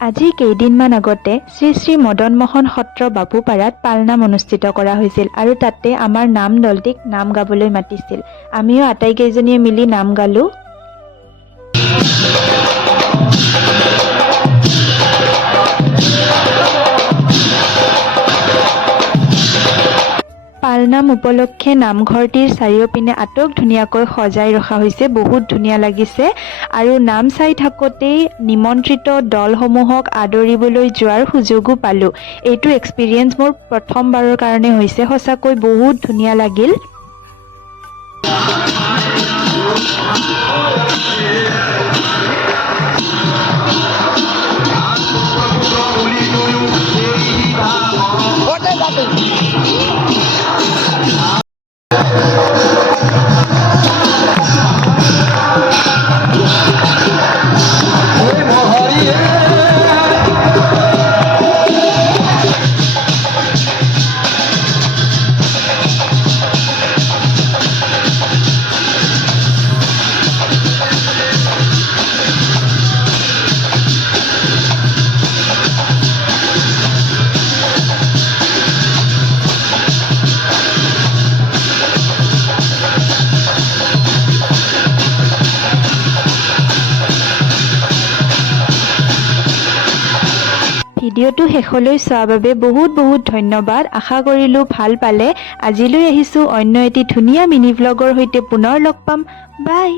আজি কেইদিনমান আগতে শ্ৰী শ্ৰী মদন মোহন সত্ৰ বাপুপাৰাত পালনাম অনুষ্ঠিত কৰা হৈছিল আৰু তাতে আমাৰ নাম দলটিক নাম গাবলৈ মাতিছিল। আমিও আটাইকেইজনীয়ে মিলি নাম গালো। পালনাম উপলক্ষে নামঘৰটিৰ চাৰিওপিনে আটক ধুনীয়াকৈ সজাই ৰখা হৈছে, বহুত ধুনীয়া লাগিছে। আৰু নাম চাই থাকোঁতেই নিমন্ত্ৰিত দলসমূহক আদৰিবলৈ যোৱাৰ সুযোগো পালোঁ। এইটো এক্সপিৰিয়েঞ্চ মোৰ প্ৰথমবাৰৰ কাৰণে হৈছে, সঁচাকৈ বহুত ধুনীয়া লাগিল। ভিডিঅ'টো শেষলৈ চোৱাৰ বাবে বহুত বহুত ধন্যবাদ। আশা কৰিলোঁ ভাল পালে। আজিলৈ আহিছোঁ অন্য এটি ধুনীয়া মিনি ভ্লগৰ সৈতে পুনৰ লগ পাম। বাই।